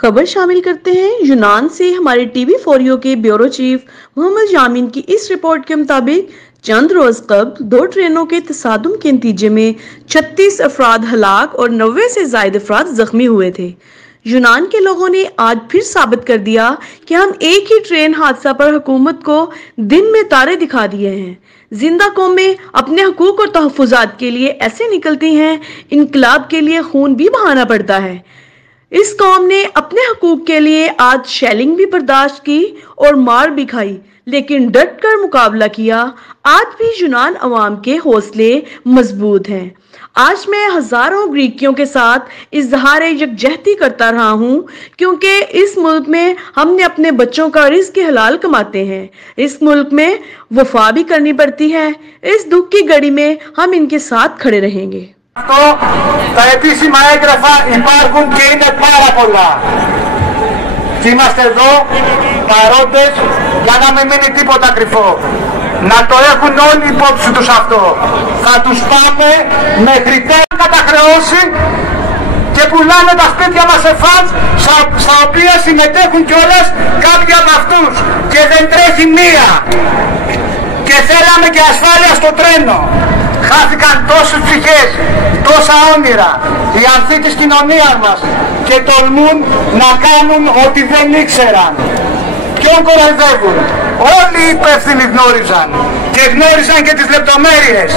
खबर शामिल करते हैं यूनान से हमारे TV4U के ब्यूरो चीफ मोहम्मद यामीन की इस रिपोर्ट के मुताबिक चंद रोज कबल 2 ट्रेनों के तसादुम के नतीजे में 36 अफराद हलाक और 90 से ज्यादा अफराद जख्मी हुए थे। यूनान के लोगों ने आज फिर साबित कर दिया कि हम एक ही ट्रेन हादसा पर हुकूमत को दिन में तारे दिखा दिए हैं। जिंदा कौमें अपने हकूक और तहफ़्फ़ुज़ात के लिए ऐसे निकलती हैं, इनकलाब के लिए खून भी बहाना पड़ता है। इस कौम ने अपने हकूक के लिए आज शेलिंग भी बर्दाश्त की और मार भी खाई, लेकिन डट कर मुकाबला किया। आज भी यूनान अवाम के हौसले मजबूत हैं। आज मैं हजारों ग्रीकियों के साथ इजहार यकजहती करता रहा हूँ, क्योंकि इस मुल्क में हमने अपने बच्चों का रिज़्क़ हलाल कमाते हैं। इस मुल्क में वफा भी करनी पड़ती है। इस दुख की घड़ी में हम इनके साथ खड़े रहेंगे। Τα επίσημα έγγραφα υπάρχουν και είναι πάρα πολλά. Είμαστε εδώ παρόντες για να μην μείνει τίποτα κρυφό. Να το έχουν όλοι υπόψη τους αυτό. Θα τους πάμε μέχρι τέλος καταχρεώσει και πουλάνε τα σπίτια μας σε φαντς στα οποία συμμετέχουν κιόλας κάποιοι από αυτούς και δεν τρέχει μία. Και θέλαμε και ασφάλεια στο τρένο. Χάθηκαν τόσες ψυχές, τόσα όνειρα, οι ανθοί της κοινωνίας μας και τολμούν να κάνουν ό,τι δεν ήξεραν. Ποιον κοροϊδεύουν? Όλοι οι υπεύθυνοι γνώριζαν και γνώριζαν και τις λεπτομέρειες.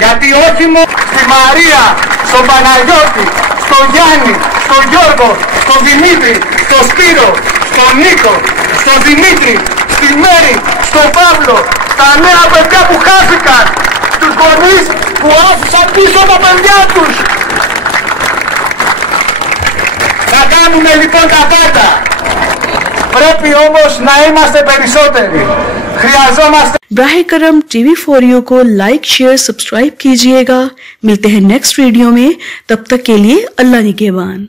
Γιατί όχι μόνο στη Μαρία, στον Παναγιώτη, στον Γιάννη, στον Γιώργο, στον Δημήτρη, στον Σπύρο, στον Νίκο, στον Δημήτρη, στη Μέρη, στον Παύλο, τα νέα παιδιά που χάθηκαν, τους γονείς που άφησαν πίσω τα παιδιά τους. Θα κάνουμε λοιπόν τα πάντα. Πρέπει όμως να είμαστε περισσότεροι. Χρειαζόμαστε. ब्राहे करम TV4U को लाइक शेयर सब्सक्राइब कीजिएगा। मिलते हैं नेक्स्ट वीडियो में, तब तक के लिए अल्लाह निगहबान।